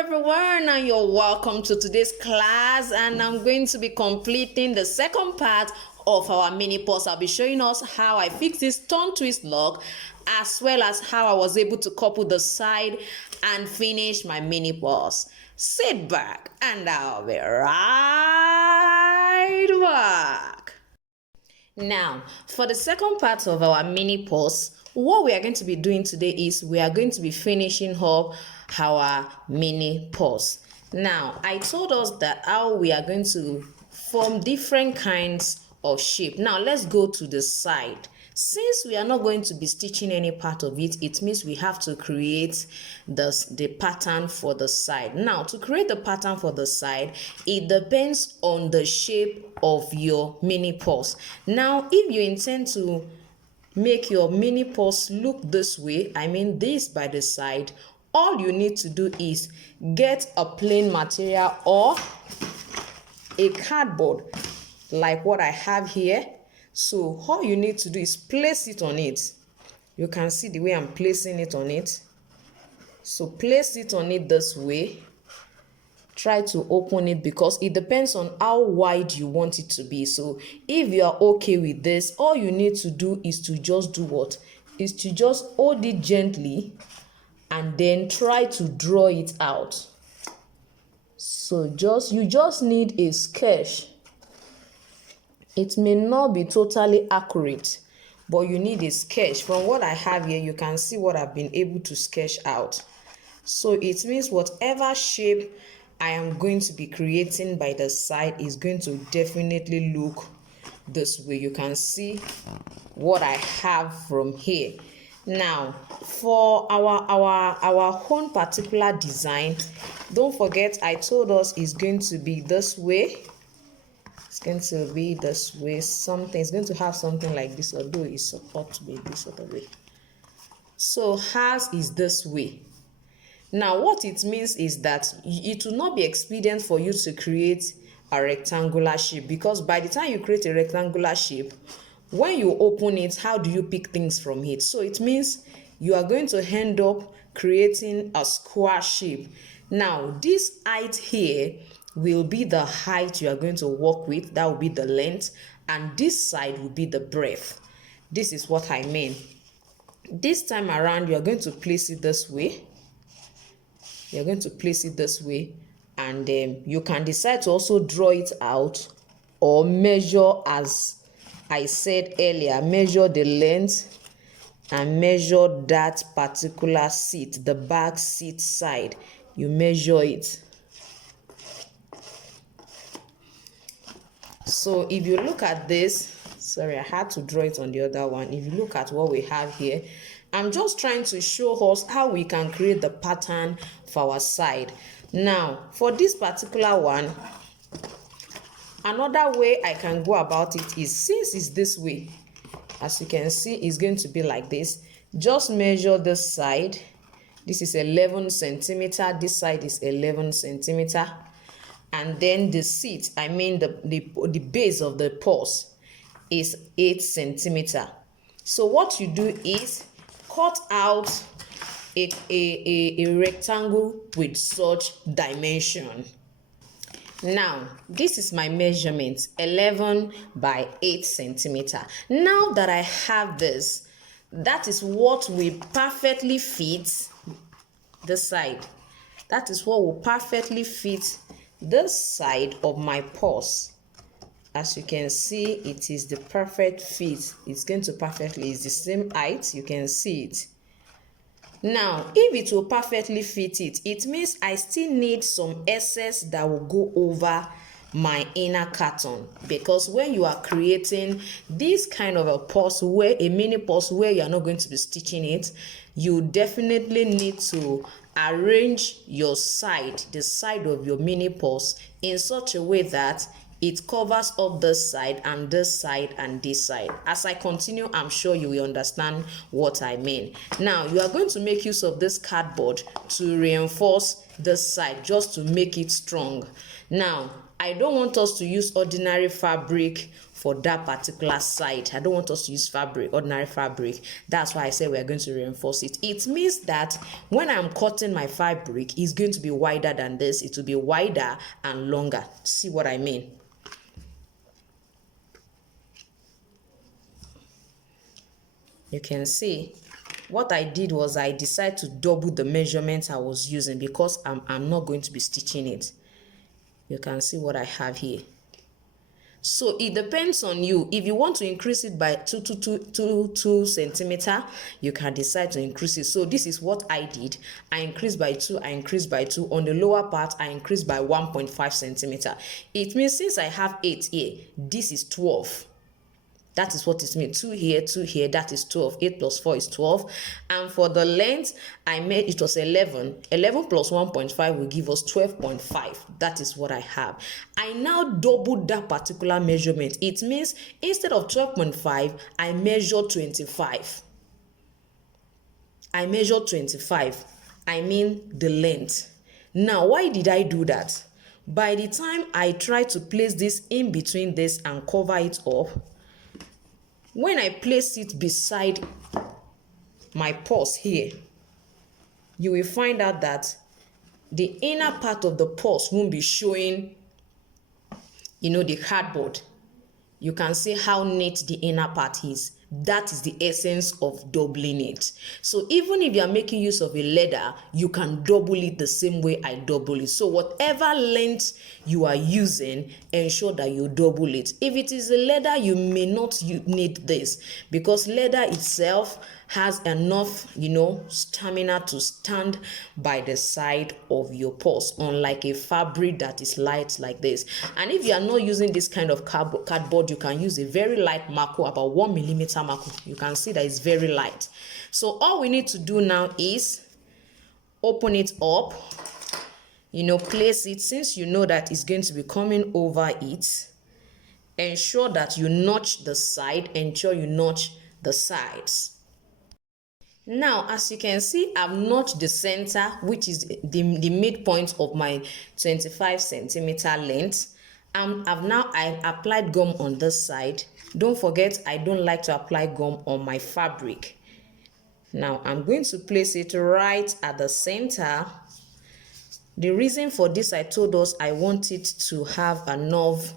everyone, and you're welcome to today's class, and I'm going to be completing the second part of our mini purse. I'll be showing us how I fixed this turn twist lock, as well as how I was able to couple the side and finish my mini purse. Sit back and I'll be right back. Now, for the second part of our mini purse, what we are going to be doing today is we are going to be finishing up our mini purse. Now, I told us that how we are going to form different kinds of shape. Now, let's go to the side. Since we are not going to be stitching any part of it, it means we have to create the pattern for the side. Now, to create the pattern for the side, it depends on the shape of your mini purse. Now, if you intend to make your mini purse look this way, I mean this by the side, all you need to do is get a plain material or a cardboard like what I have here. So all you need to do is place it on it. You can see the way I'm placing it on it. So place it on it this way. Try to open it because it depends on how wide you want it to be. So if you are okay with this, all you need to do is to just do what? Is to just hold it gently and then try to draw it out. So you just need a sketch. It may not be totally accurate, but you need a sketch. From what I have here, you can see what I've been able to sketch out. So it means whatever shape I am going to be creating by the side is going to definitely look this way. You can see what I have from here. Now, for our own particular design, don't forget I told us it's going to be this way. It's going to be this way. Something is going to have something like this, although it's supposed to be this other way. So hers is this way. Now, what it means is that it will not be expedient for you to create a rectangular shape, because by the time you create a rectangular shape, when you open it, how do you pick things from it? So it means you are going to end up creating a square shape. Now, this height here will be the height you are going to work with. That will be the length, and this side will be the breadth. This is what I mean. This time around, you are going to place it this way. You're going to place it this way, and you can decide to also draw it out or measure, as I said earlier, measure the length and measure that particular seat, the back seat side. You measure it. So if you look at this, sorry, I had to draw it on the other one. If you look at what we have here, I'm just trying to show us how we can create the pattern for our side. Now, for this particular one, another way I can go about it is, since it's this way, as you can see, it's going to be like this. Just measure this side. This is 11 centimeter. This side is 11 centimeter. And then the seat, I mean the base of the purse, is 8 centimeter. So what you do is cut out a rectangle with such dimension. Now, this is my measurement, 11 by 8 centimeter. Now that I have this, that is what will perfectly fit the side. That is what will perfectly fit this side of my purse. As you can see, it is the perfect fit. It's going to perfectly, it's the same height, you can see it. Now, if it will perfectly fit it, it means I still need some excess that will go over my inner carton, because when you are creating this kind of a purse, where a mini purse where you are not going to be stitching it, you definitely need to arrange your side, the side of your mini purse, in such a way that it covers up this side and this side and this side. As I continue, I'm sure you will understand what I mean. Now, you are going to make use of this cardboard to reinforce this side, just to make it strong. Now, I don't want us to use ordinary fabric for that particular side. I don't want us to use fabric, ordinary fabric. That's why I say we are going to reinforce it. It means that when I'm cutting my fabric, it's going to be wider than this. It will be wider and longer. See what I mean? You can see what I did was I decided to double the measurements I was using because I'm not going to be stitching it. You can see what I have here. So it depends on you. If you want to increase it by 2 centimeter, you can decide to increase it. So this is what I did. I increased by 2, I increased by 2. On the lower part, I increased by 1.5 centimeter. It means since I have 8 here, this is 12. That is what it means. 2 here, 2 here, that is 12. 8 plus 4 is 12. And for the length, I made it was 11. 11 plus 1.5 will give us 12.5. That is what I have. I now doubled that particular measurement. It means instead of 12.5, I measured 25. I measured 25. I mean the length. Now, why did I do that? By the time I try to place this in between this and cover it up, when I place it beside my purse here, you will find out that the inner part of the purse won't be showing, the cardboard. You can see how neat the inner part is. That is the essence of doubling it. So even if you are making use of a leather, you can double it the same way I double it. So whatever length you are using, ensure that you double it. If it is a leather, you may not need this because leather itself has enough, stamina to stand by the side of your purse, unlike a fabric that is light like this. And if you are not using this kind of cardboard, you can use a very light marco, about 1 millimeter marco. You can see that it's very light. So all we need to do now is open it up, place it. Since you know that it's going to be coming over it, ensure that you notch the side, ensure you notch the sides. Now, as you can see, I've notched the center, which is the midpoint of my 25 centimeter length. I applied gum on this side. Don't forget, I don't like to apply gum on my fabric. Now, I'm going to place it right at the center. The reason for this, I told us I want it to have enough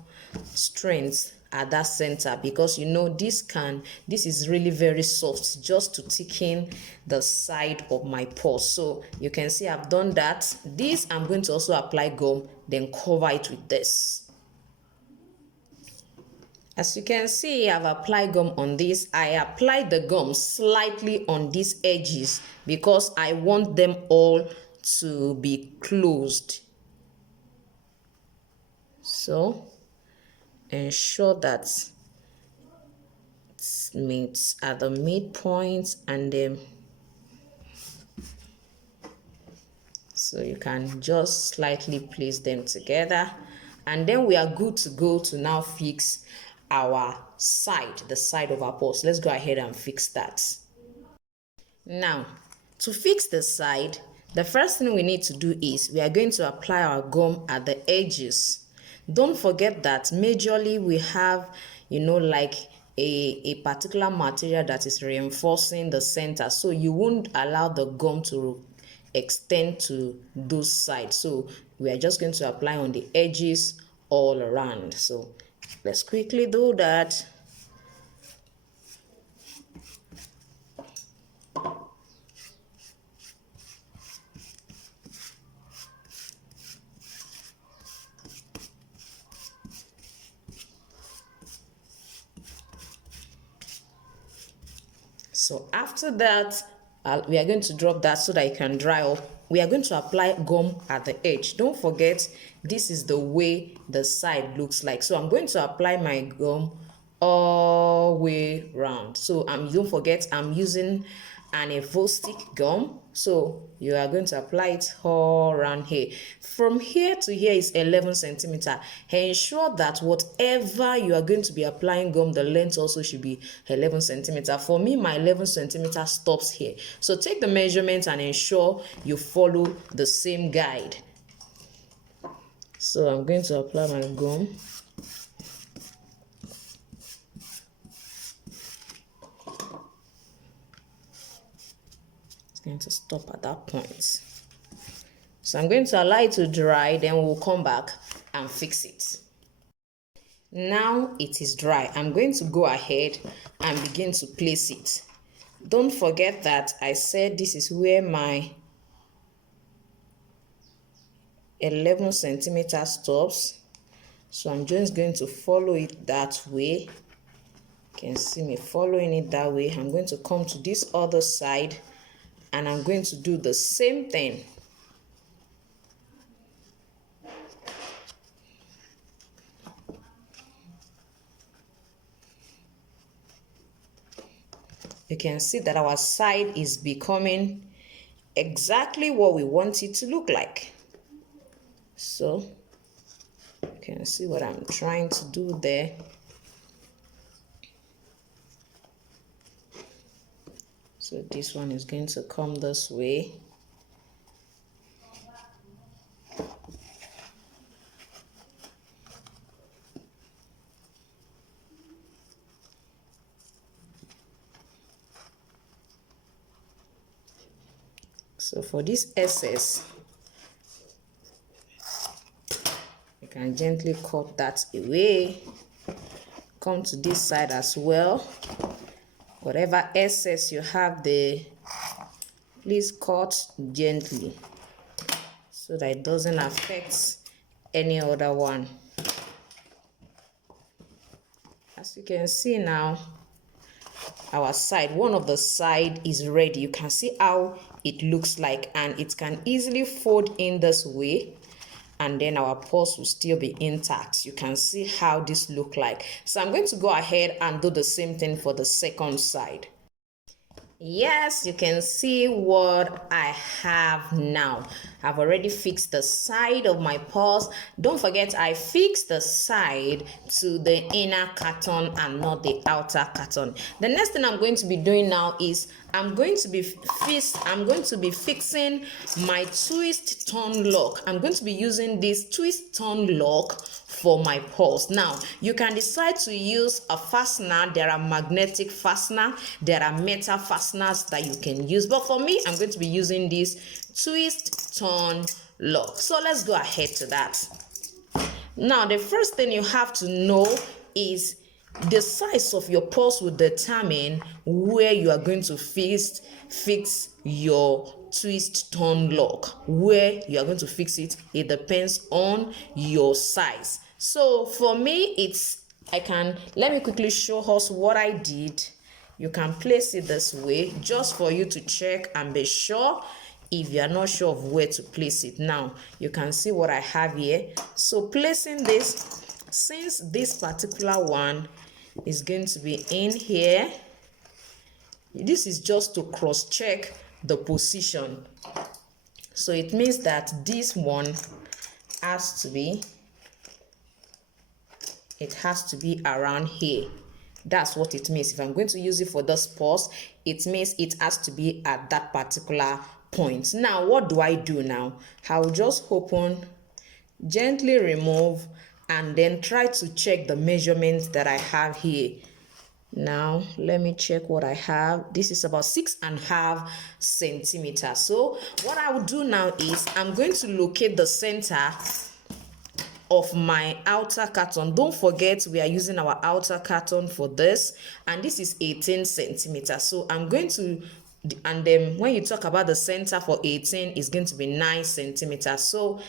strength at that center because this is really very soft, just to thicken the side of my purse. So you can see I've done that. This I'm going to also apply gum, then cover it with this. As you can see, I've applied gum on this. I applied the gum slightly on these edges because I want them all to be closed. So ensure that it meets at the midpoint, and then so you can just slightly place them together, and then we are good to go to now fix our side, the side of our purse. Let's go ahead and fix that. Now, to fix the side, the first thing we need to do is we are going to apply our gum at the edges. Don't forget that majorly we have, like a particular material that is reinforcing the center. So you won't allow the gum to extend to those sides. So we are just going to apply on the edges all around. So let's quickly do that. So after that, we are going to drop that so that it can dry up. We are going to apply gum at the edge. Don't forget, this is the way the side looks like. So I'm going to apply my gum all the way round. So don't forget, I'm using an evo gum. So you are going to apply it all around here. From here to here is 11 centimeter. Ensure that whatever you are going to be applying gum, the length also should be 11 centimeter. For me, my 11 centimeter stops here. So take the measurement and ensure you follow the same guide. So I'm going to apply my gum. going to stop at that point. So I'm going to allow it to dry, then we'll come back and fix it. Now it is dry. I'm going to go ahead and begin to place it. Don't forget that I said this is where my 11 centimeter stops. So I'm just going to follow it that way. You can see me following it that way. I'm going to come to this other side and I'm going to do the same thing. You can see that our side is becoming exactly what we want it to look like. So you can see what I'm trying to do there. So this one is going to come this way. So for this excess, you can gently cut that away. Come to this side as well. Whatever excess you have there, please cut gently so that it doesn't affect any other one. As you can see now, our side, one of the side is ready. You can see how it looks like, and it can easily fold in this way, and then our purse will still be intact. You can see how this look like. So I'm going to go ahead and do the same thing for the second side. Yes, you can see what I have now. I've already fixed the side of my purse. Don't forget, I fixed the side to the inner carton and not the outer carton. The next thing I'm going to be doing now is I'm going to be fixing my twist turn lock. I'm going to be using this twist turn lock for my purse. Now, you can decide to use a fastener. There are magnetic fastener, there are metal fasteners that you can use, but for me, I'm going to be using this twist turn lock. So let's go ahead to that. Now, the first thing you have to know is the size of your purse will determine where you are going to fix your twist turn lock. Where you are going to fix it, it depends on your size. So for me, let me quickly show us what I did. You can place it this way just for you to check and be sure if you are not sure of where to place it. Now you can see what I have here. So placing this, since this particular one is going to be in here, this is just to cross check the position. So it means that this one has to be around here. That's what it means. If I'm going to use it for this purse, it means it has to be at that particular point. Now, what do I do now? I'll just open, gently remove, and then try to check the measurements that I have here. Now, let me check what I have. This is about 6.5 centimeters. So what I will do now is I'm going to locate the center of my outer carton. Don't forget, we are using our outer carton for this, and this is 18 centimeters. So I'm going to, and then when you talk about the center for 18, it's going to be 9 centimeters. So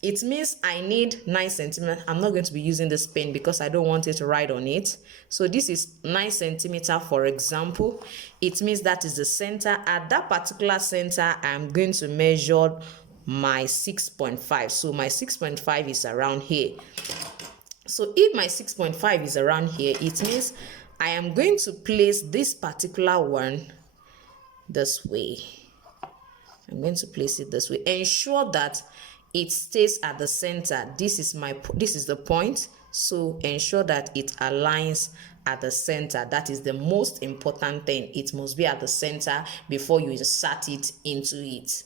it means I need 9 centimeters. I'm not going to be using this pen because I don't want it to write on it. So this is 9 centimeters, for example. It means that is the center. At that particular center, I'm going to measure my 6.5. So my 6.5 is around here. So if my 6.5 is around here, it means I am going to place this particular one this way. I'm going to place it this way. Ensure that it stays at the center. This is the point. So ensure that it aligns at the center. That is the most important thing. It must be at the center before you insert it into it.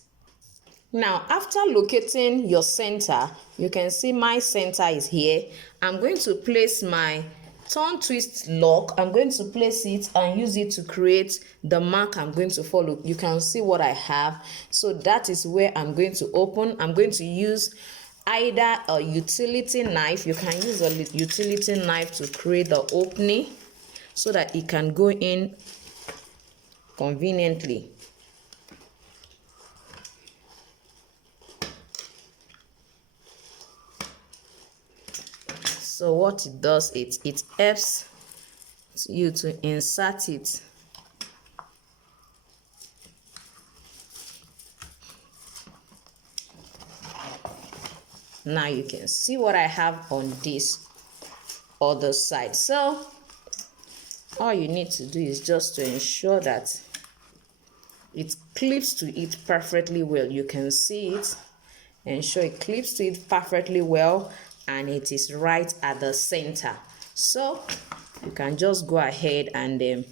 Now, after locating your center, you can see my center is here. I'm going to place my turn twist lock, I'm going to place it and use it to create the mark I'm going to follow. You can see what I have. So that is where I'm going to open. I'm going to use either a utility knife. You can use a utility knife to create the opening so that it can go in conveniently. So what it does, it helps you to insert it. Now you can see what I have on this other side. So all you need to do is just to ensure that it clips to it perfectly well. You can see it. Ensure it clips to it perfectly well and it is right at the center. So you can just go ahead and nail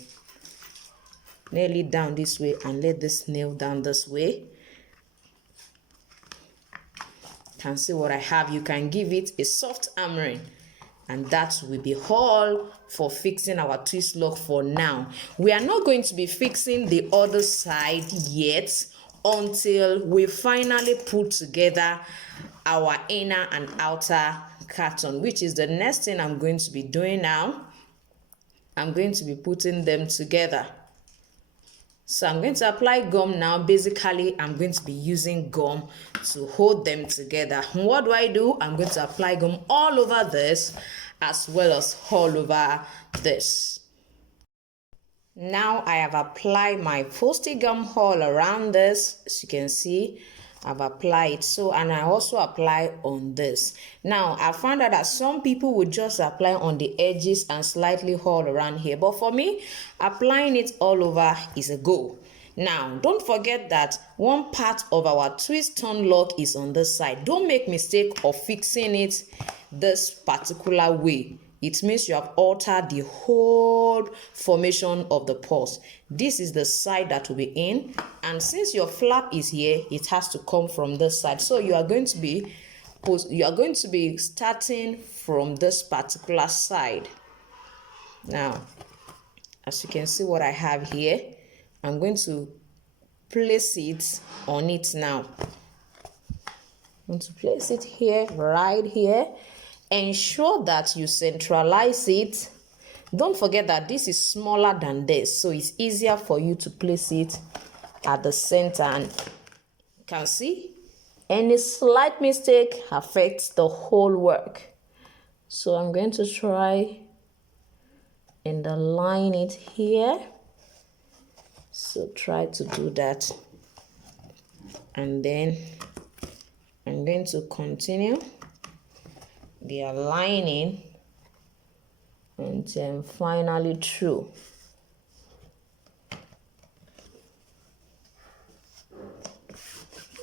it down this way and let this nail down this way. You can see what I have. You can give it a soft hammering, and that will be all for fixing our twist lock for now. We are not going to be fixing the other side yet until we finally put together our inner and outer carton, which is the next thing I'm going to be doing now. I'm going to be putting them together. So I'm going to apply gum now. Basically, I'm going to be using gum to hold them together. And what do? I'm going to apply gum all over this as well as all over this. Now I have applied my Forte gum all around this. As you can see, I've applied so, and I also apply on this. Now I found out that some people would just apply on the edges and slightly all around here, but for me, applying it all over is a go. Now don't forget that one part of our twist turn lock is on this side. Don't make mistake of fixing it this particular way. It means you have altered the whole formation of the purse. This is the side that will be in, and since your flap is here, it has to come from this side. So you are going to be starting from this particular side. Now, as you can see what I have here, I'm going to place it on it now. I'm going to place it here, right here. Ensure that you centralize it. Don't forget that this is smaller than this, so it's easier for you to place it at the center. And you can see any slight mistake affects the whole work. So I'm going to try and align it here. So try to do that, and then I'm going to continue the aligning and then finally through.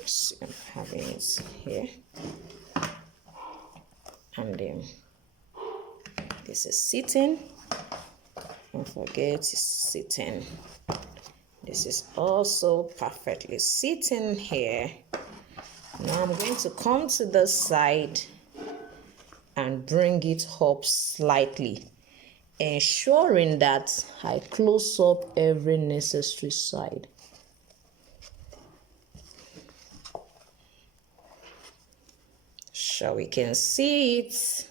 So I'm having it here, and then this is sitting. Don't forget it's sitting. This is also perfectly sitting here. Now I'm going to come to the side and bring it up slightly, ensuring that I close up every necessary side. So we can see it.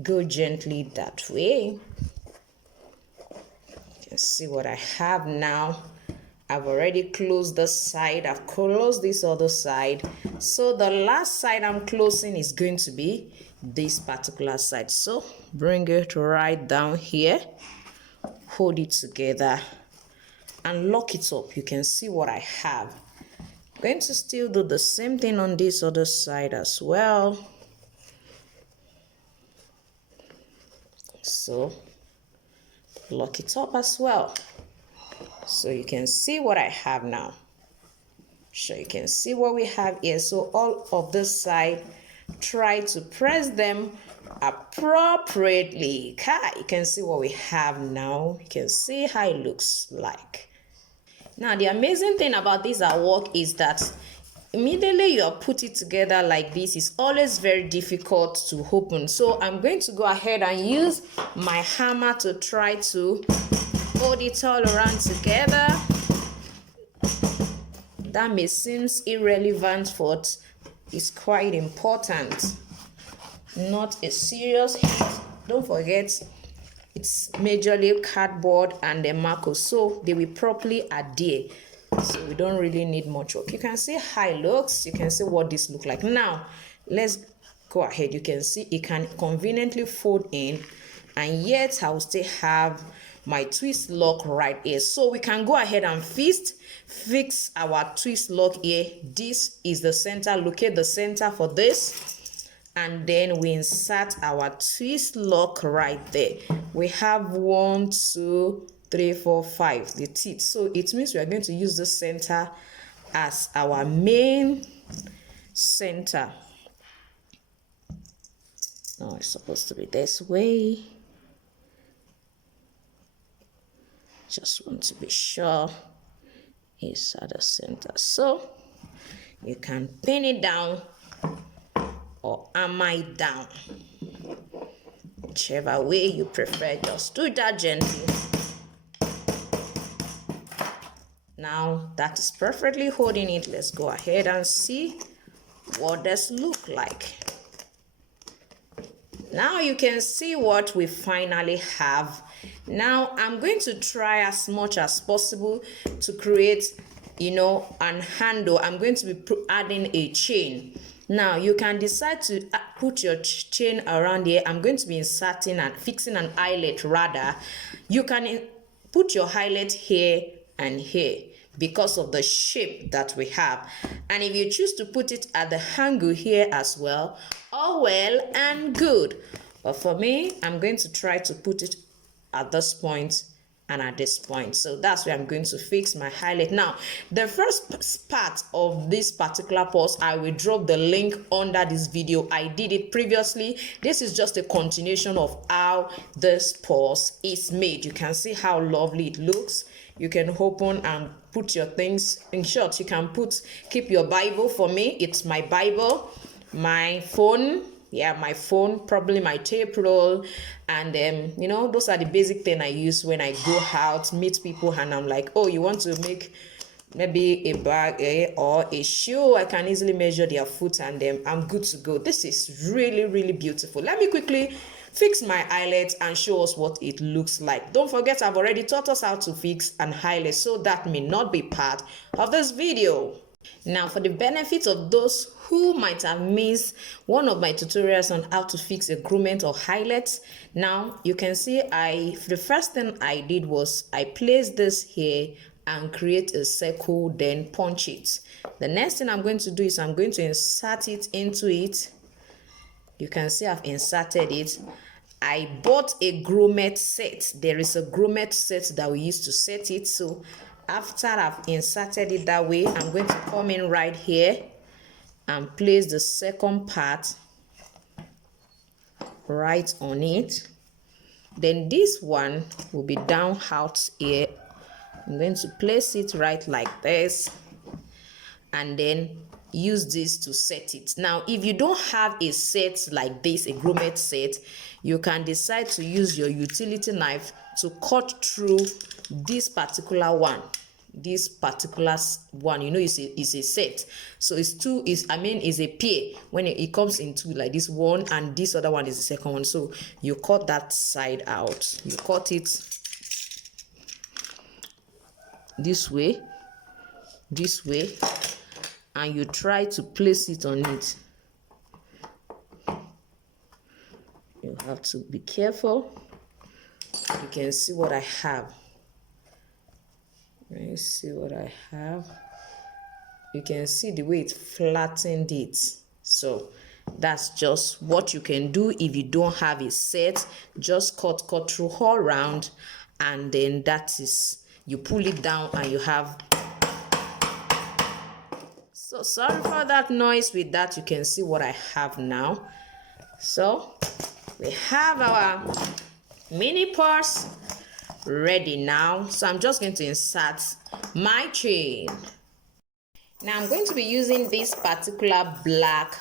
Go gently that way. You can see what I have now. I've already closed this side. I've closed this other side. So the last side I'm closing is going to be this particular side. So bring it right down here, hold it together and lock it up. You can see what I have. I'm going to still do the same thing on this other side as well. So lock it up as well. So you can see what I have now. So you can see what we have here. So all of this side, try to press them appropriately. You can see what we have now. You can see how it looks like. Now the amazing thing about this artwork is that immediately you put it together like this, it's always very difficult to open. So I'm going to go ahead and use my hammer to try to hold it all around together. That may seem irrelevant, but it's quite important. Not a serious hit. Don't forget, it's majorly cardboard and the markers, so they will properly adhere. So we don't really need much work. You can see how it looks. You can see what this looks like. Now let's go ahead. You can see it can conveniently fold in, and yet I will still have my twist lock right here. So we can go ahead and fix our twist lock here. This is the center. Locate the center for this, and then we insert our twist lock right there. We have 1, 2, 3, 4, 5 the teeth, so it means we are going to use the center as our main center. No, it's supposed to be this way. Just want to be sure it's at the center, so you can pin it down or hammer it down, whichever way you prefer. Just do that gently. Now that is perfectly holding it. Let's go ahead and see what this look like. Now you can see what we finally have. Now I'm going to try as much as possible to create, an handle. I'm going to be adding a chain. Now you can decide to put your chain around here. I'm going to be inserting and fixing an eyelet rather. You can put your eyelet here and here because of the shape that we have, and if you choose to put it at the angle here as well, all well and good. But for me, I'm going to try to put it at this point and at this point. So that's where I'm going to fix my eyelet. Now the first part of this particular purse, I will drop the link under this video. I did it previously. This is just a continuation of how this purse is made. You can see how lovely it looks. You can open and put your things. In short, you can keep your Bible. For me, it's my Bible, my phone, my phone, probably my tape roll, and those are the basic things I use when I go out, meet people, and I'm like, oh, you want to make maybe a bag or a shoe? I can easily measure their foot and I'm good to go. This is really, really beautiful. Let me quickly fix my eyelet and show us what it looks like. Don't forget, I've already taught us how to fix an eyelet, so that may not be part of this video. Now, for the benefit of those who might have missed one of my tutorials on how to fix a grommet or eyelet, now you can see the first thing I did was I placed this here and create a circle, then punch it. The next thing I'm going to do is I'm going to insert it into it. You can see I've inserted it. I bought a grommet set. There is a grommet set that we use to set it. So after I've inserted it that way, I'm going to come in right here and place the second part right on it. Then this one will be down out here. I'm going to place it right like this and then use this to set it. Now, if you don't have a set like this, a grommet set, you can decide to use your utility knife to cut through this particular one. This particular one, is a set, so is a pair. When it comes into like this one, and this other one is the second one, so you cut that side out. You cut it this way, and you try to place it on it. You have to be careful. You can see what I have. Let me see what I have. You can see the way it flattened it. So that's just what you can do if you don't have a set. Just cut through all around, and then that is, you pull it down and you have. So sorry for that noise. With that, you can see what I have now. So we have our mini purse ready now. So I'm just going to insert my chain. Now I'm going to be using this particular black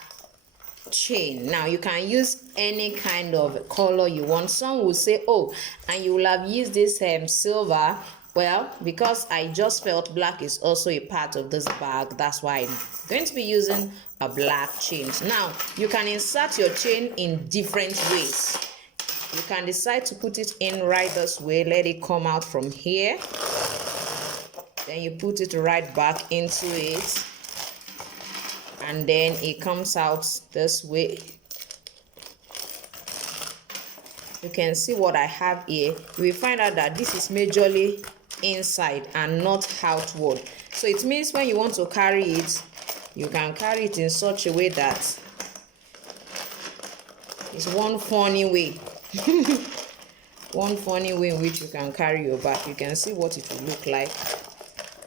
chain. Now you can use any kind of color you want. Some will say, oh, and you will have used this silver. Well, because I just felt black is also a part of this bag, that's why I'm going to be using a black chain. Now you can insert your chain in different ways. You can decide to put it in right this way, let it come out from here, then you put it right back into it, and then it comes out this way. You can see what I have here. You will find out that this is majorly inside and not outward. So it means when you want to carry it, you can carry it in such a way that it's one funny way. One funny way in which you can carry your bag. You can see what it will look like.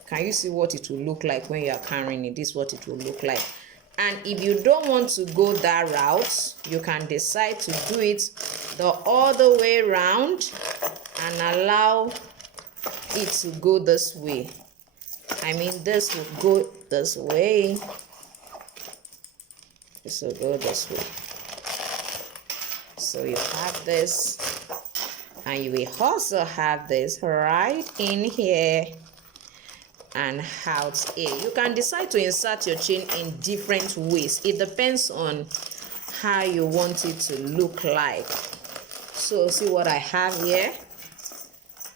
Can you see what it will look like when you are carrying it? This is what it will look like. And if you don't want to go that route, you can decide to do it the other way around and allow it to go this way. I mean, this will go this way. This will go this way. So you have this, and you will also have this right in here and out here. You can decide to insert your chain in different ways. It depends on how you want it to look like. So see what I have here.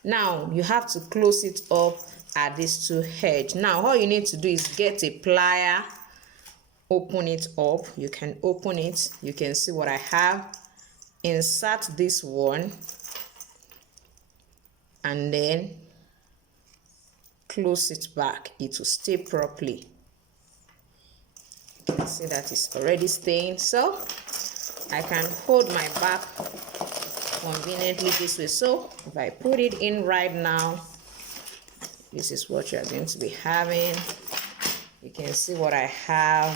Now you have to close it up at these two edges. Now all you need to do is get a plier, open it up. You can open it. You can see what I have. Insert this one and then close it back. It will stay properly. You can see that it's already staying, so I can hold my bag conveniently this way. So if I put it in right now, this is what you're going to be having. You can see what I have.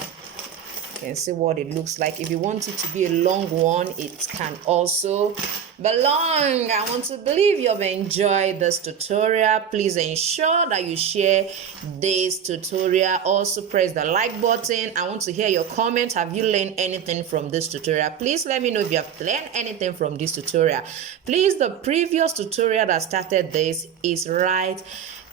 You can see what it looks like. If you want it to be a long one, it can also be long. I want to believe you've enjoyed this tutorial. Please ensure that you share this tutorial. Also press the like button. I want to hear your comment. Have you learned anything from this tutorial? Please let me know if you have learned anything from this tutorial. Please, the previous tutorial that started this is right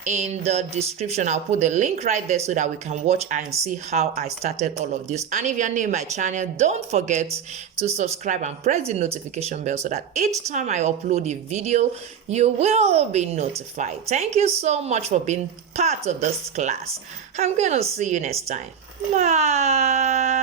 in the description. I'll put the link right there so that we can watch and see how I started all of this. And if you're new to my channel, don't forget to subscribe and press the notification bell so that each time I upload a video, you will be notified. Thank you so much for being part of this class. I'm gonna see you next time. Bye.